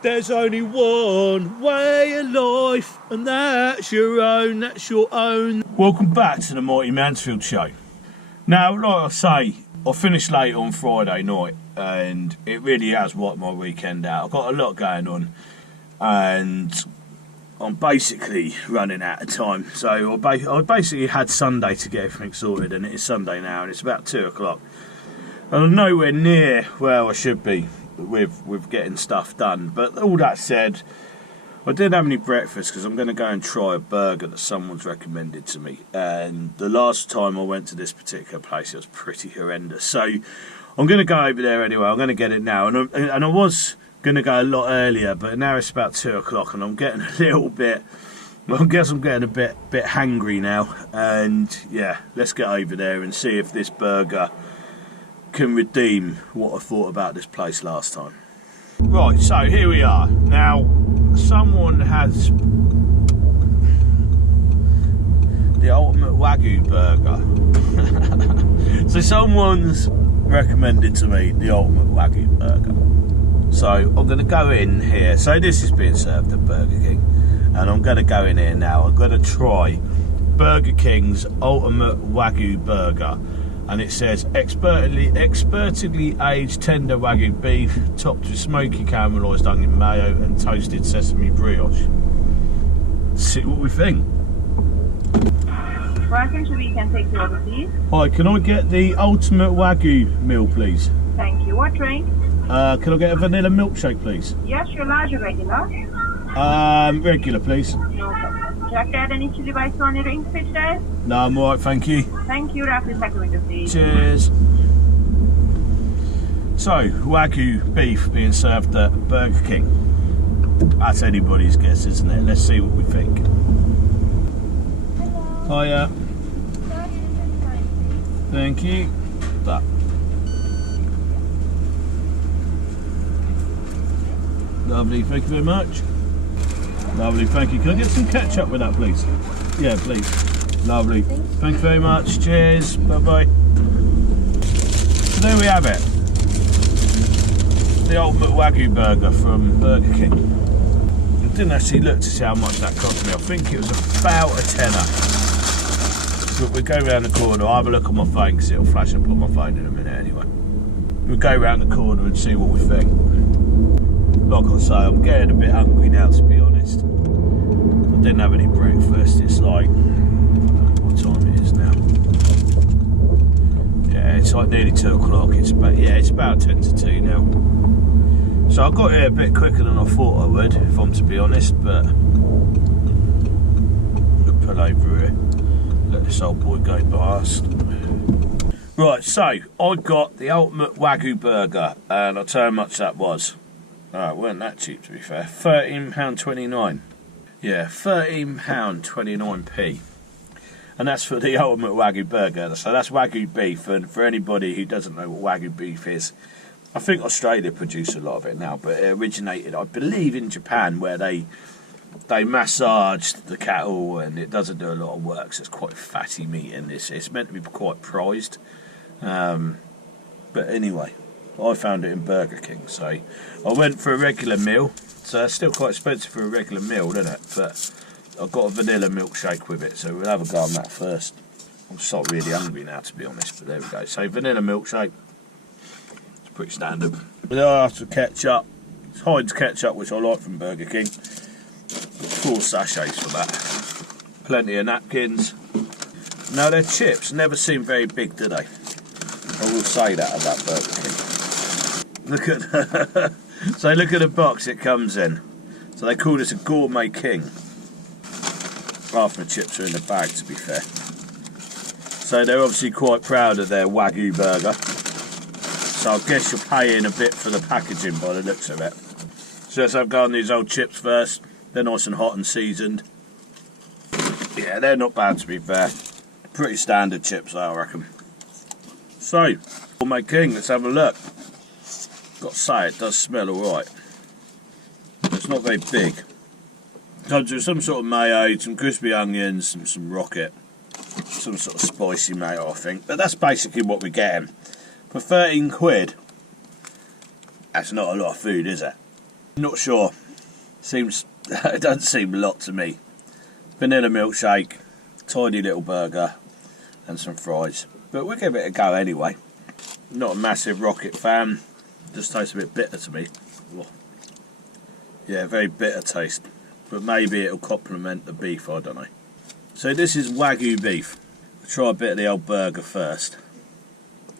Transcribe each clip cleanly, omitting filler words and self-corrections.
There's only one way of life, and that's your own, that's your own. Welcome back to the Mighty Mansfield show. Now, like I say, I finished late on Friday night, and it really has wiped my weekend out. I've got a lot going on, and I'm basically running out of time. So I basically had Sunday to get everything sorted, and it is Sunday now, and it's about 2 o'clock. And I'm nowhere near where I should be with getting stuff done. But all that said, I didn't have any breakfast because I'm going to go and try a burger that someone's recommended to me. And the last time I went to this particular place, it was pretty horrendous. So I'm going to go over there anyway. I'm going to get it now. And I was going to go a lot earlier, but now it's about 2 o'clock and I'm getting a little bit, well, I guess I'm getting a bit hangry now. And yeah, let's get over there and see if this burger can redeem what I thought about this place last time. Right, so here we are. Now, someone has the ultimate Wagyu burger. So someone's recommended to me the ultimate Wagyu burger. So I'm going to go in here. So this is being served at Burger King, and I'm going to go in here now. I'm going to try Burger King's ultimate Wagyu burger. And it says expertly aged tender Wagyu beef topped with smoky caramelised onion mayo and toasted sesame brioche. Let's see what we think. Welcome to Weekend Take the Order, please. Hi, can I get the ultimate Wagyu meal, please? Thank you. What drink? Can I get a vanilla milkshake, please? Yes, your large or regular? Regular, please. No problem. Would you like to add any chili bites on your drinks for today? No, I'm alright, thank you. Thank you. Rapid second window, please. Cheers. So, Wagyu beef being served at Burger King. That's anybody's guess, isn't it? Let's see what we think. Hello. Hiya. Thank you. That. Lovely, thank you very much. Lovely, thank you. Can I get some ketchup with that, please? Yeah, please. Lovely. Thank you very much. Cheers. Bye-bye. So there we have it. The ultimate Wagyu burger from Burger King. I didn't actually look to see how much that cost me. I think it was about a tenner. But we'll go round the corner. I'll have a look on my phone because it'll flash up on my phone in a minute anyway. We'll go round the corner and see what we think. Like I say, I'm getting a bit hungry now, to be honest. I didn't have any breakfast. It's like, what time it is now? Yeah, it's like nearly 2 o'clock. It's about 10 to 2 now. So I got here a bit quicker than I thought I would, if I'm to be honest, but we'll pull over here, let this old boy go past. Right, so I got the ultimate Wagyu burger, and I'll tell you how much that was. It weren't that cheap, to be fair. £13.29. Yeah, £13.29p. And that's for the ultimate Wagyu burger. So that's Wagyu beef, and for anybody who doesn't know what Wagyu beef is, I think Australia produce a lot of it now, but it originated, I believe, in Japan, where they massage the cattle, and it doesn't do a lot of work, so it's quite fatty meat, and it's meant to be quite prized. But anyway, I found it in Burger King, so I went for a regular meal. So it's still quite expensive for a regular meal, isn't it? But I've got a vanilla milkshake with it, so we'll have a go on that first. I'm just not really hungry now, to be honest, but there we go. So vanilla milkshake, it's pretty standard. But I have to ketchup. It's Heinz ketchup, which I like from Burger King. 4 sachets for that. Plenty of napkins. Now their chips never seem very big, do they? I will say that about Burger King. Look at so look at the box it comes in. So they call this a Gourmet King. Half the chips are in the bag, to be fair. So they're obviously quite proud of their Wagyu burger. So I guess you're paying a bit for the packaging by the looks of it. So let's have a go on these old chips first. They're nice and hot and seasoned. Yeah, they're not bad, to be fair. Pretty standard chips, I reckon. So, Gourmet King, let's have a look. Got to say, it does smell alright. It's not very big. Comes with some sort of mayo, some crispy onions, some rocket, some sort of spicy mayo, I think. But that's basically what we're getting. For 13 quid, that's not a lot of food, is it? Not sure. It doesn't seem a lot to me. Vanilla milkshake, tiny little burger, and some fries. But we'll give it a go anyway. Not a massive rocket fan. Just tastes a bit bitter to me. Yeah, very bitter taste. But maybe it'll complement the beef, I don't know. So this is Wagyu beef. I'll try a bit of the old burger first.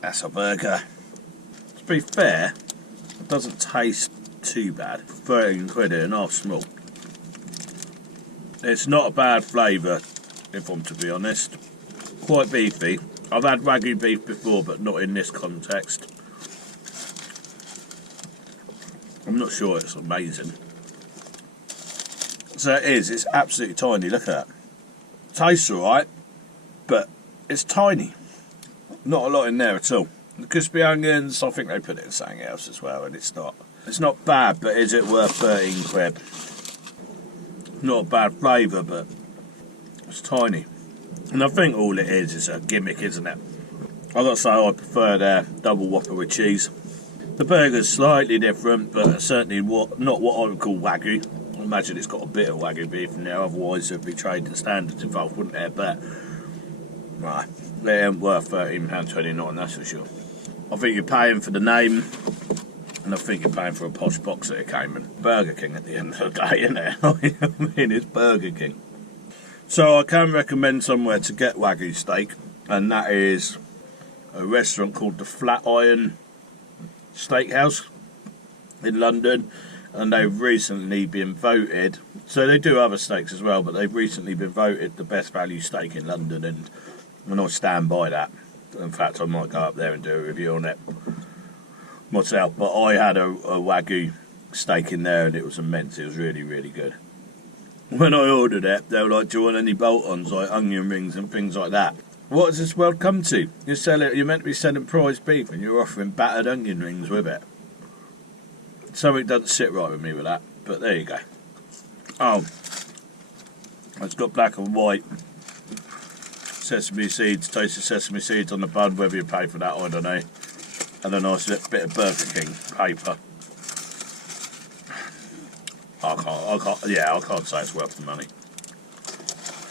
That's a burger. To be fair, it doesn't taste too bad. 13 quid and half small. It's not a bad flavour, if I'm to be honest. Quite beefy. I've had Wagyu beef before, but not in this context. I'm not sure it's amazing. So it is, it's absolutely tiny, look at that. Tastes alright, but it's tiny. Not a lot in there at all. The crispy onions, I think they put it in something else as well, and it's not bad, but is it worth 13 quid? Not a bad flavour, but it's tiny. And I think all it is a gimmick, isn't it? I've got to say I prefer their double whopper with cheese. The burger's slightly different, but certainly not what I would call Wagyu. I imagine it's got a bit of Wagyu beef in there, otherwise there'd be trading standards involved, wouldn't there? But nah, they ain't worth £13.29, that's for sure. I think you're paying for the name, and I think you're paying for a posh box that it came in. Burger King at the end of the day, isn't it? I mean, it's Burger King. So I can recommend somewhere to get Wagyu steak, and that is a restaurant called the Flatiron Steakhouse in London, and they've recently been voted, so they do other steaks as well, but they've recently been voted the best value steak in London, and I stand by that. In fact, I might go up there and do a review on it myself, but I had a Wagyu steak in there and it was immense. It was really, really good. When I ordered it, they were like, do you want any bolt-ons, like onion rings and things like that? What has this world come to? You're meant to be selling prize beef and you're offering battered onion rings with it. Something doesn't sit right with me with that, but there you go. Oh, it's got black and white sesame seeds, toasted sesame seeds on the bun, whether you pay for that, I don't know. And a nice little bit of Burger King paper. I can't say it's worth the money.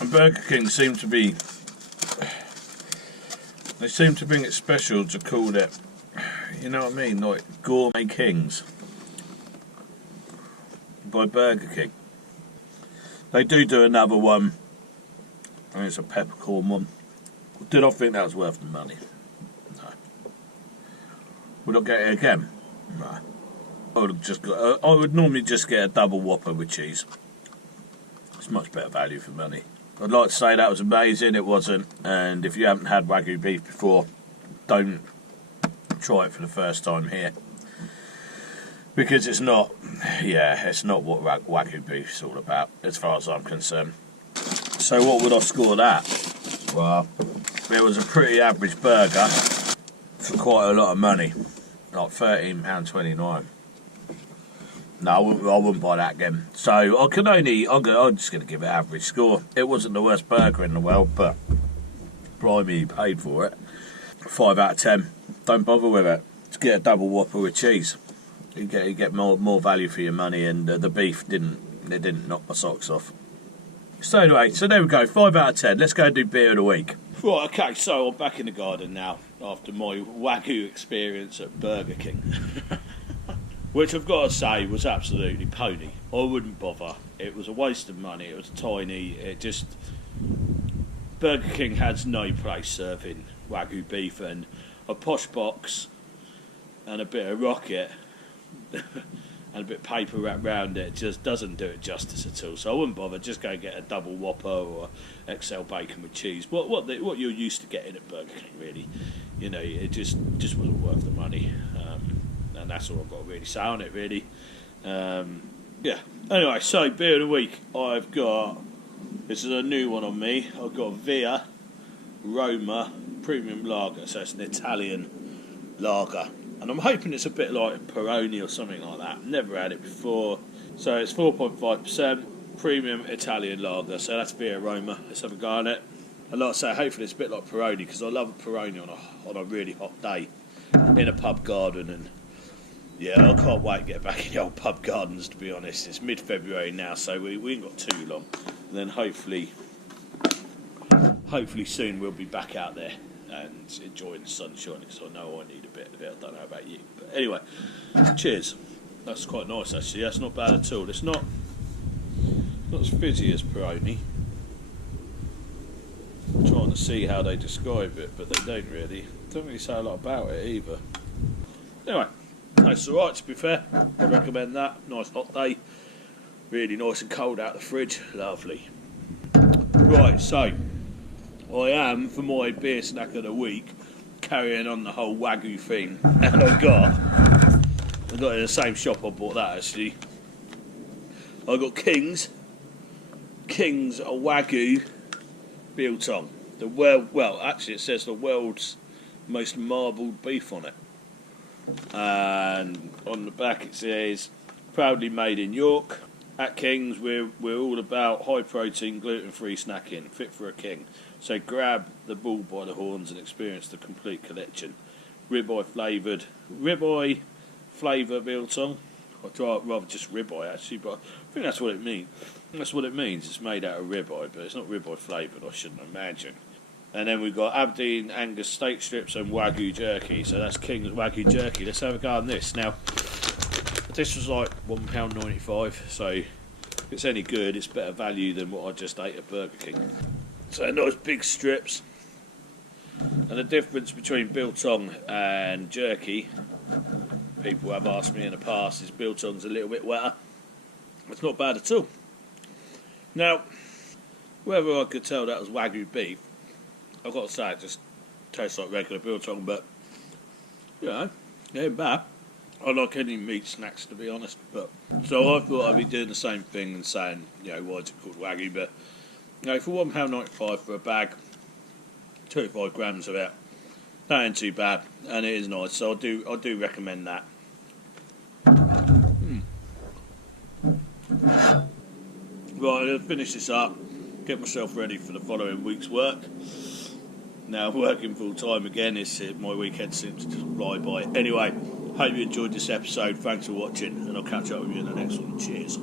And Burger King seem to bring it special to call it, you know what I mean, like Gourmet Kings by Burger King. They do another one, and it's a peppercorn one. Did I think that was worth the money? No. Would I get it again? No. I would normally just get a double whopper with cheese. It's much better value for money. I'd like to say that was amazing. It wasn't. And if you haven't had Wagyu beef before, don't try it for the first time here, because it's not what Wagyu beef's all about, as far as I'm concerned. So what would I score that? Well, it was a pretty average burger for quite a lot of money, like £13.29. No, I wouldn't buy that again. So I'm just going to give it an average score. It wasn't the worst burger in the world, but blimey, you paid for it. 5 out of 10. Don't bother with it. Just get a double whopper with cheese. You get more value for your money, and the beef didn't knock my socks off. So anyway, there we go. 5 out of 10. Let's go and do beer of the week. Right, okay. So I'm back in the garden now after my Wagyu experience at Burger King. Which I've got to say was absolutely pony. I wouldn't bother. It was a waste of money. It was tiny. Burger King has no place serving Wagyu beef, and a posh box and a bit of rocket and a bit of paper wrapped round it just doesn't do it justice at all. So I wouldn't bother. Just go and get a double whopper or XL bacon with cheese. What you're used to getting at Burger King, really. You know, it just wasn't worth the money. And that's all I've got to really say on it, really. Anyway, so beer of the week. This is a new one on me. I've got Via Roma Premium Lager. So it's an Italian lager. And I'm hoping it's a bit like Peroni or something like that. Never had it before. So it's 4.5% Premium Italian Lager. So that's Via Roma. Let's have a go on it. And like I say, hopefully it's a bit like Peroni, because I love a Peroni on a really hot day in a pub garden, and Yeah, I can't wait to get back in the old pub gardens, to be honest. It's mid-February now, so we ain't got too long. And then hopefully soon we'll be back out there and enjoying the sunshine, because I know I need a bit of it. I don't know about you. But anyway, cheers. That's quite nice, actually. That's not bad at all. It's not as fizzy as Peroni. I'm trying to see how they describe it, but they don't really say a lot about it either. Anyway, that's alright, to be fair. I recommend that. Nice hot day. Really nice and cold out the fridge. Lovely. Right, so I am, for my beer snack of the week, carrying on the whole Wagyu thing. And I got in the same shop I bought that, actually. I got King's Wagyu biltong. Actually it says the world's most marbled beef on it. And on the back it says, proudly made in York. At King's we're all about high protein, gluten free snacking, fit for a king. So grab the bull by the horns and experience the complete collection. Ribeye flavour biltong. I'd rather just ribeye, actually, but I think that's what it means. That's what it means. It's made out of ribeye, but it's not ribeye flavoured, I shouldn't imagine. And then we've got Aberdeen Angus steak strips and Wagyu jerky. So that's King's Wagyu jerky. Let's have a go on this. Now, this was like £1.95, so if it's any good, it's better value than what I just ate at Burger King. So nice big strips. And the difference between biltong and jerky, people have asked me in the past, is biltong's a little bit wetter. It's not bad at all. Now, whether I could tell that was Wagyu beef, I've got to say it just tastes like regular biltong, but you know, it ain't bad. I like any meat snacks, to be honest. But so I thought I'd be doing the same thing and saying, you know, why is it called Wagyu? But you know, for £1.95 for a bag, 25 grams of it, that ain't too bad, and it is nice. So I do recommend that. Right, I'll finish this up, get myself ready for the following week's work. Now, working full time again, my weekend seems to just fly by. Anyway, hope you enjoyed this episode. Thanks for watching, and I'll catch up with you in the next one. Cheers.